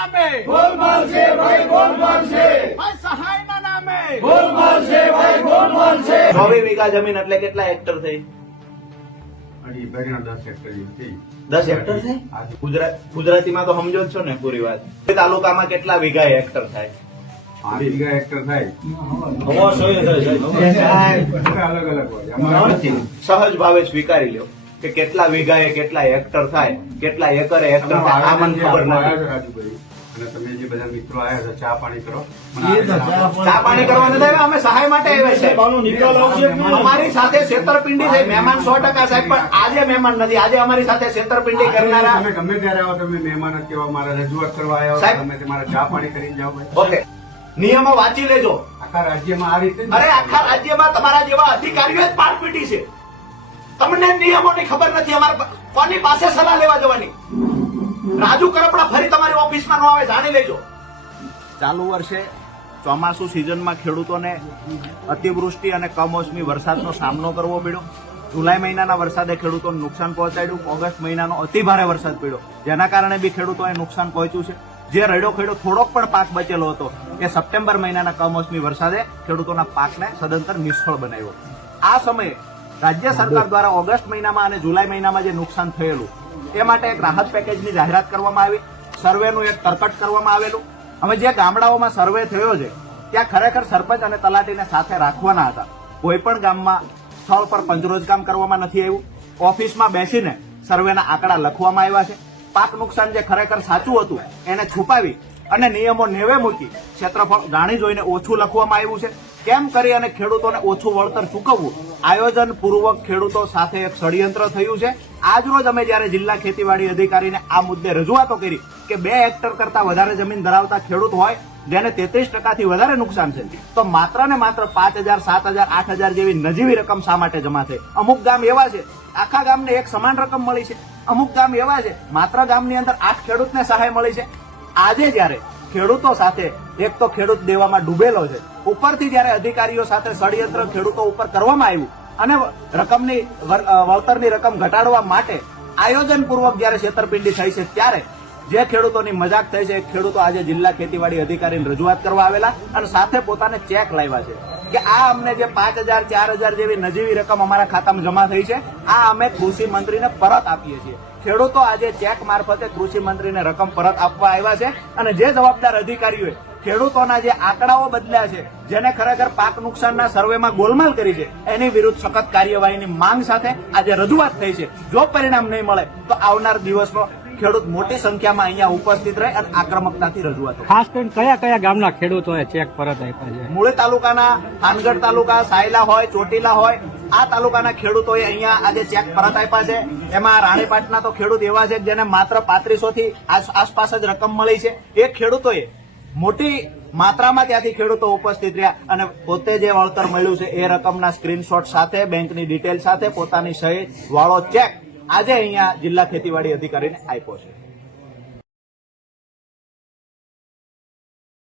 નામે. ગોલમાલ છે ભાઈ ગોલમાલ છે ભાઈ સહાયના નામે. ગોલમાલ છે ભાઈ ગોલમાલ છે ચોવીસ વીઘા જમીન એટલે કેટલા હેક્ટર થઈ? દસ હેક્ટર આજે. ગુજરાત ગુજરાતીમાં તો સમજો જ છો ને પૂરી વાત. તાલુકામાં કેટલા વીઘા હેક્ટર થાય? વીઘા હેક્ટર થાય. અલગ અલગ હોય. અમારે સહજ ભાવે સ્વીકારી લ્યો કે કેટલા વીઘાએ કેટલા હેક્ટર થાય કેટલા એકરે હેક્ટર થાય આ મને ખબર નથી અને તમે જે બધા મિત્રો આવ્યા છે ચા પાણી કરો. ચા પાણી કરવા નથી આવ્યા અમે સહાય માટે આવ્યા છે. અમારી સાથે છેતરપિંડી થઈ. મહેમાન સો ટકા સાહેબ પણ આજે મહેમાન નથી. આજે અમારી સાથે છેતરપિંડી કરનારા તમે ગમે ત્યારે આવો તમે મહેમાન કેવા મારા રજૂઆત કરવા આવ્યા. તમે તમારા ચા પાણી કરીને જાઓ ઓકે. નિયમો વાંચી લેજો. આખા રાજ્યમાં આ રીતે અરે આખા રાજ્યમાં તમારા જેવા અધિકારીઓ જ પાર પીટી છે. તમને નિયમોની ખબર નથી. અમારે કોની પાસે સલાહ લેવા જવાની? રાજુ કરપડા ફરી તમારી ઓફિસમાં ન આવે, જાણી લેજો. ચાલુ વર્ષે ચોમાસુ સિઝનમાં ખેડૂતોને અતિવૃષ્ટિ અને કમોસમી વરસાદનો સામનો કરવો પડ્યો. જુલાઈ મહિનાના વરસાદે ખેડૂતોને નુકસાન પહોંચાડ્યું. ઓગસ્ટ મહિનાનો અતિ ભારે વરસાદ પડ્યો. જેના કારણે બી ખેડૂતોને નુકસાન પહોંચ્યું છે. જે રડ્યો ખેડો થોડોક પણ પાક બચેલો હતો એ સપ્ટેમ્બર મહિનાના કમોસમી વરસાદે ખેડૂતોના પાકને સદંતર નિષ્ફળ બનાવ્યો. આ સમયે રાજ્ય સરકાર દ્વારા ઓગસ્ટ મહિનામાં અને જુલાઈ મહિનામાં જે નુકસાન થયેલું, એ માટે એક રાહત પેકેજની જાહેરાત કરવામાં આવી. સર્વેનું એક તરકટ કરવામાં આવેલું. હવે જે ગામડાઓમાં સર્વે થયો છે, ત્યાં ખરેખર સરપંચ અને તલાટીને સાથે રાખવાના હતા. કોઈ પણ ગામમાં સ્થળ પર પંચરોજ કામ કરવામાં નથી આવ્યું. ઓફિસમાં બેસીને સર્વેના આંકડા લખવામાં આવ્યા છે. પાક નુકસાન જે ખરેખર સાચું હતું, એને છુપાવી અને નિયમો નેવે મૂકી ક્ષેત્રફળ જાણી જોઈને ઓછું લખવામાં આવ્યું છે. કેમ કરી અને ખેડૂતોને ઓછું વળતર ચૂકવવું? આયોજન પૂર્વક ખેડૂતો સાથે એક ષડયંત્ર થયું છે. આજ રોજ અમે જ્યારે જિલ્લા ખેતીવાડી અધિકારીને આ મુદ્દે રજૂઆતો કરી કે બે હેક્ટર કરતા વધારે જમીન ધરાવતા ખેડૂત હોય, જેને તેત્રીસ ટકાથી વધારે નુકસાન છે, તો માત્ર ને માત્ર પાંચ હજાર, સાત હજાર, આઠ હજાર જેવી નજીવી રકમ શા માટે જમા થઈ? અમુક ગામ એવા છે, આખા ગામને એક સમાન રકમ મળી છે. અમુક ગામ એવા છે, માત્ર ગામની અંદર આઠ ખેડૂતને સહાય મળી છે. આજે જ્યારે ખેડૂતો સાથે, એક તો ખેડૂત દેવામાં ડૂબેલો છે, ઉપરથી જ્યારે અધિકારીઓ સાથે ષડયંત્ર ખેડૂતો ઉપર કરવામાં આવ્યું અને રકમની વળતરની રકમ ઘટાડવા માટે આયોજન પૂર્વક જ્યારે છેતરપિંડી થઈ છે ત્યારે જે ખેડૂતોની મજાક થઈ છે ખેડૂતો આજે જિલ્લા ખેતીવાડી અધિકારીને રજૂઆત કરવા આવેલા અને સાથે પોતાને ચેક લાવ્યા છે કે આ અમને જે પાંચ હજાર, ચાર હજાર જેવી નજીવી રકમ અમારા ખાતામાં જમા થઈ છે, આ અમે કૃષિ મંત્રીને પરત આપીએ છીએ. ખેડૂતો આજે ચેક મારફતે કૃષિ મંત્રીને રકમ પરત આપવા આવ્યા છે અને જે જવાબદાર અધિકારીઓએ ખેડૂતોના જે આંકડાઓ બદલ્યા છે જેને ખરેખર પાક નુકસાનના સર્વેમાં ગોલમાલ કરી છે એની વિરુદ્ધ સખત કાર્યવાહીની માંગ સાથે આજે રજૂઆત થઈ છે. જો પરિણામ નહીં મળે તો આવનાર દિવસમાં ખેડૂત મોટી સંખ્યામાં અહીંયા ઉપસ્થિત રહે અને આક્રમકતાથી રજૂઆત ખાસ કરીને કયા કયા ગામના ખેડૂતોએ ચેક પરત આપ્યા છે? મૂળે તાલુકાના થાનગઢ તાલુકા સાયલા હોય ચોટીલા હોય આ તાલુકાના ખેડૂતોએ અહીંયા આજે ચેક પરત આપ્યા છે. એમાં રાણીપાટના તો ખેડૂત એવા છે જેને માત્ર પાંત્રીસો થી આસ- આસપાસ જ રકમ મળી છે. એ ખેડૂતોએ મોટી માત્રામાં ત્યાંથી ખેડૂતો ઉપસ્થિત રહ્યા અને પોતે જે વળતર મળ્યું છે એ રકમના સ્ક્રીનશોટ સાથે, બેંકની ડિટેલ સાથે પોતાની સહી વાળો ચેક આજે અહીંયા જિલ્લા ખેતીવાડી અધિકારીને આપ્યો છે.